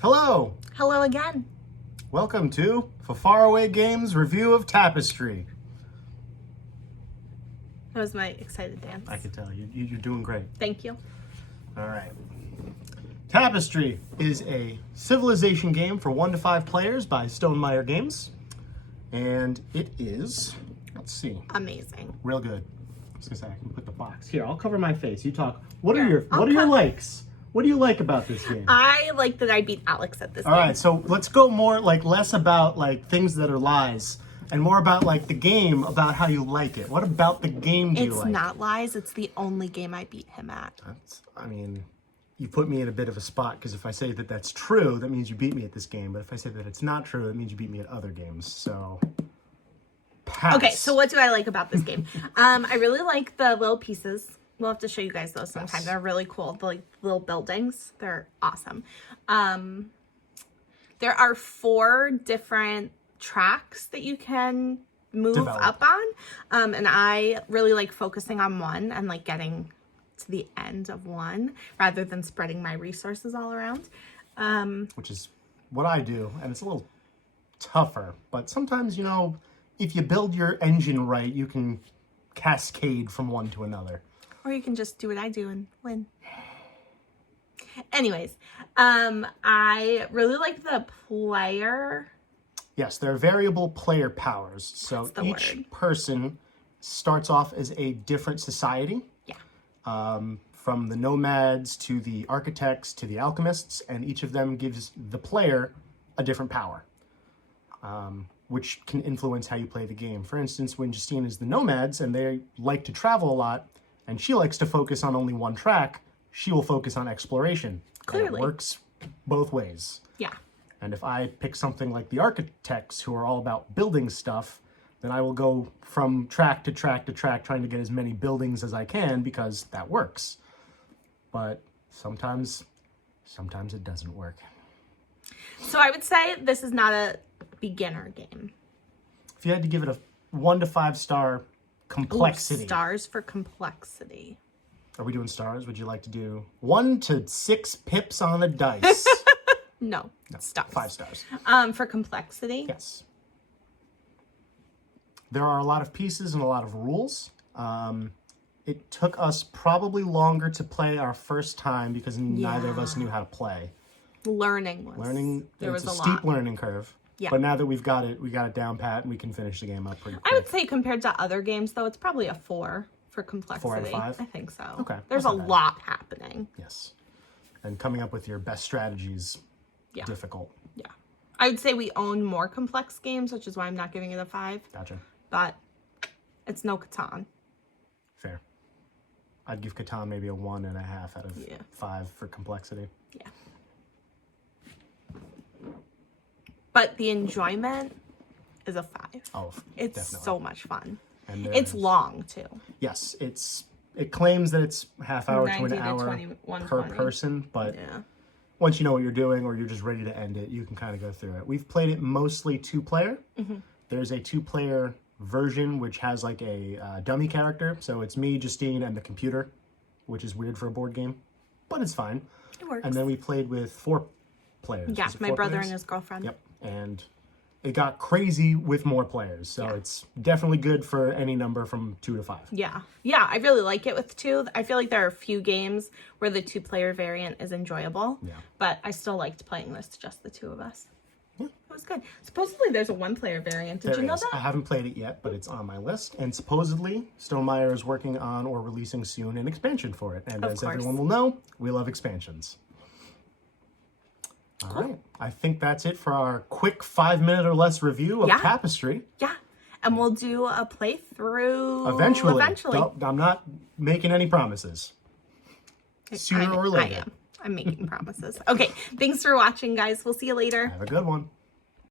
Hello! Hello again. Welcome to For Faraway Games review of Tapestry. That was my excited dance. I can tell you're doing great. Thank you. All right. Tapestry is a civilization game for 1 to 5 players by Stonemaier Games. And it is, let's see, Amazing. real good. I was gonna say I can put the box here. I'll cover my face. You talk. What are Here, your likes? What do you like about this game? I like that I beat Alex at this game. All right, so let's go more less about things that are lies and more about the game, about how you like it. What about the game do you like? It's not lies. It's the only game I beat him at. You put me in a bit of a spot because if I say that that's true, that means you beat me at this game. But if I say that it's not true, that means you beat me at other games. So, pass. Okay, so what do I like about this game? I really like the little pieces. We'll have to show you guys those sometime. Yes. They're really cool. The little buildings. They're awesome. There are 4 different tracks that you can move up on. And I really like focusing on one and getting to the end of one rather than spreading my resources all around. Which is what I do, and it's a little tougher. But sometimes, if you build your engine right, you can cascade from one to another. Or you can just do what I do and win. Anyways, I really like the player. Yes, there are variable player powers. So each person starts off as a different society. Yeah. From the nomads to the architects to the alchemists, and each of them gives the player a different power, which can influence how you play the game. For instance, when Justine is the nomads and they like to travel a lot, and she likes to focus on only one track, she will focus on exploration. Clearly. And it works both ways. Yeah. And if I pick something like the architects, who are all about building stuff, then I will go from track to track to track, trying to get as many buildings as I can, because that works. But sometimes it doesn't work. So I would say this is not a beginner game. If you had to give it a 1 to 5 star complexity. Ooh, stars for complexity. Are we doing stars? Would you like to do 1 to 6 pips on the dice? No, stars. 5 stars. For complexity? Yes. There are a lot of pieces and a lot of rules. It took us probably longer to play our first time because neither of us knew how to play. There was a a steep lot. learning curve. Yeah. But now that we got it down pat, and we can finish the game up pretty quick. I would say compared to other games, though, it's probably a 4 for complexity. 4 out of 5? I think so. Okay, There's that's a not bad. lot happening. Yes. And coming up with your best strategies, difficult. Yeah. I would say we own more complex games, which is why I'm not giving it a 5. Gotcha. But it's no Catan. Fair. I'd give Catan maybe a 1.5 out of 5 for complexity. Yeah. But the enjoyment is a 5. Oh, it's definitely. So much fun. And it's long too. Yes, it claims that it's half hour to an 90 to hour 21, per 20. person, but Yeah. once you know what you're doing or you're just ready to end it, you can kind of go through it. We've played it mostly 2-player. There's a 2-player version which has a dummy character, so it's me, Justine, and the computer, which is weird for a board game, but it's fine. It works. And then we played with 4 players. Yeah, Was it my 4 brother players? and his girlfriend. Yep, and it got crazy with more players, so it's definitely good for any number from 2 to 5. Yeah. Yeah, I really like it with 2. I feel like there are a few games where the 2-player variant is enjoyable. Yeah. But I still liked playing this to just the 2 of us. Yeah. It was good. Supposedly there's a 1-player variant. Did you know that? I haven't played it yet, but it's on my list. And supposedly, Stonemaier is working on or releasing soon an expansion for it. And as everyone will know, we love expansions. All right. I think that's it for our quick 5-minute or less review of Tapestry. Yeah. And we'll do a playthrough Eventually. eventually. No, I'm not making any promises. Sooner or later. I am. I'm making promises. Okay. Thanks for watching, guys. We'll see you later. Have a good one.